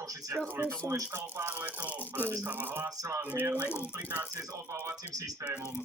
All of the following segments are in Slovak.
Košiciach kvôli tomu meškalo pár letov. Bratislava hlásila mierne komplikácie s odbalovacím systémom.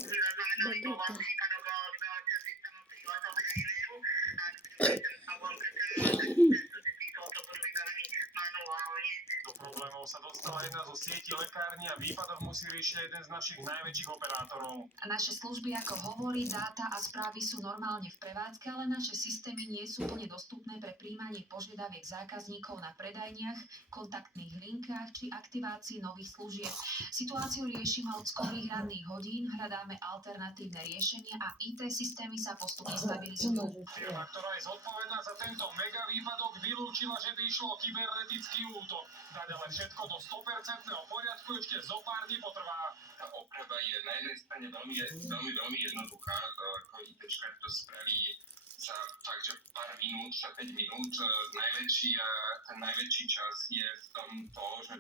Do problémov sa dostala jedna zo sietí lekární a výpadok musí riešiť jeden z našich najväčších operátorov. A naše služby, ako hovorí, dáta a správy sú normálne v prevádzke, ale naše systémy nie sú plne dostupné pre prijímanie požiadaviek zákazníkov na predajniach, kontaktných linkách či aktivácii nových služieb. Situáciu riešime od skorých ranných hodín, hľadáme alternatívne riešenia a IT systémy sa postupne stabilizujú. Firma, ktorá je zodpovedná za tento mega výpadok, vylúčila, že by išlo o kybernetický útok. Dať ale všetko do 100% poriadku ešte zo pár dní potrvá. Tá oprava je na jednej strane veľmi jednoduchá, ako ITčka to spraví za fakt, že pár minút, za 5 minút. Ten najväčší čas je v tom to, že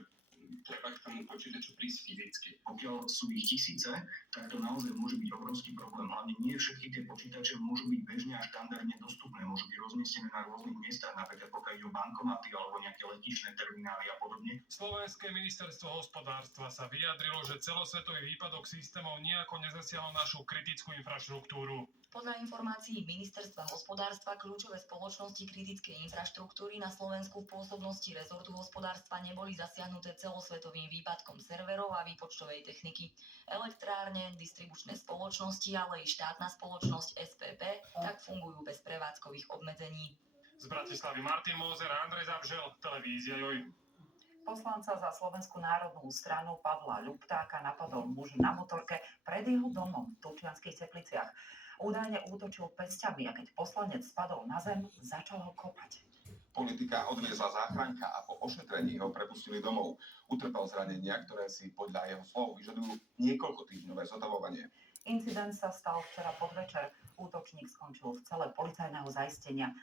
treba k tomu počítaču prísť fyzicky. Pokiaľ sú ich tisíce, tak to naozaj môže byť obrovský problém. Hlavne nie všetky tie počítače môžu byť bežne a štandardne dostupné. Môžu byť rozmiestnené na rôznych miestach, napríklad pokiaľ ide o bankomaty alebo nejaké letišné terminály a podobne. Slovenské ministerstvo hospodárstva sa vyjadrilo, že celosvetový výpadok systémov nejako nezasiahol našu kritickú infraštruktúru. Podľa informácií Ministerstva hospodárstva kľúčové spoločnosti kritickej infraštruktúry na Slovensku v pôsobnosti rezortu hospodárstva neboli zasiahnuté celosvetovým výpadkom serverov a výpočtovej techniky. Elektrárne, distribučné spoločnosti, ale i štátna spoločnosť SPP tak fungujú bez prevádzkových obmedzení. Z Bratislavy Martin Mózer a Andrej Zavžel, televízia JOJ. Poslanca za Slovenskú národnú stranu Pavla Ľuptáka napadol muž na motorke pred jeho domom v Turčianskych Tepliciach. Údajne útočil pesťami a keď poslanec spadol na zem, začal ho kopať. Politika odviezla záchranka a po ošetrení ho prepustili domov. Utrpel zranenia, ktoré si podľa jeho slov vyžadujú niekoľkotýždňové zotavovanie. Incident sa stal včera podvečer. Útočník skončil v cele policajného zaistenia.